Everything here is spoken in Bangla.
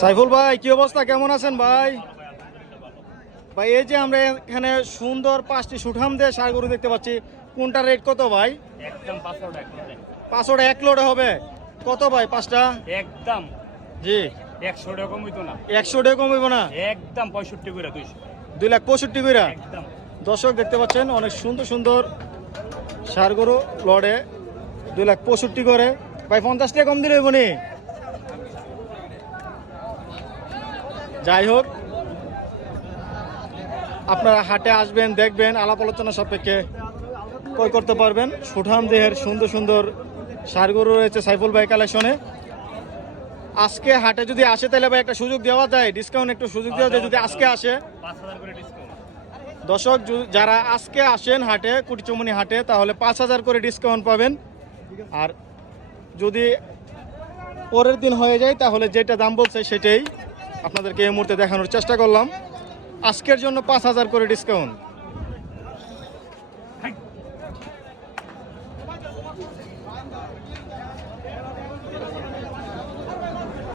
সাইফুল ভাই কি অবস্থা, কেমন আছেন ভাই? ভাই এই যে আমরা এখানে সুন্দর 5টি সুঠাম দিয়ে ষাঁড় গরু দেখতে পাচ্ছি, কোনটা রেট কত ভাই? একদম 500 এক লোডে হবে কত ভাই 5টা? একদম জি 100 টাকা কম হইতো না, 100 টাকা কম হইব না? একদম 65 করে 200 2,65,000 করে। একদম। দর্শক দেখতে পাচ্ছেন অনেক সুন্দর সুন্দর ষাঁড় গরু লড়ে 2,65,000 করে। ভাই 50 টাকা কম দিলে হইব নি? যাই হোক, আপনারা হাটে আসবেন, দেখবেন, আলাপ আলোচনা সাপেক্ষে ক্রয় করতে পারবেন। সুঠাম দেহের সুন্দর সুন্দর ষাঁড় গরু রয়েছে সাইফুল ভাই কালেকশনে। আজকে হাটে যদি আসে তাহলে ভাই একটা সুযোগ দেওয়া যায়, ডিসকাউন্ট একটু সুযোগ দেওয়া যায় যদি আজকে আসে। 5000 করে ডিসকাউন্ট। দর্শক যারা আজকে আসেন হাটে, কুটিচমনি হাটে, তাহলে 5,000 করে ডিসকাউন্ট পাবেন। আর যদি পরের দিন হয়ে যায় তাহলে যেটা দাম বলছে সেটাই আপনাদেরকে এই মুহূর্তে দেখানোর চেষ্টা করলাম। আজকের জন্য 5,000 করে ডিসকাউন্ট।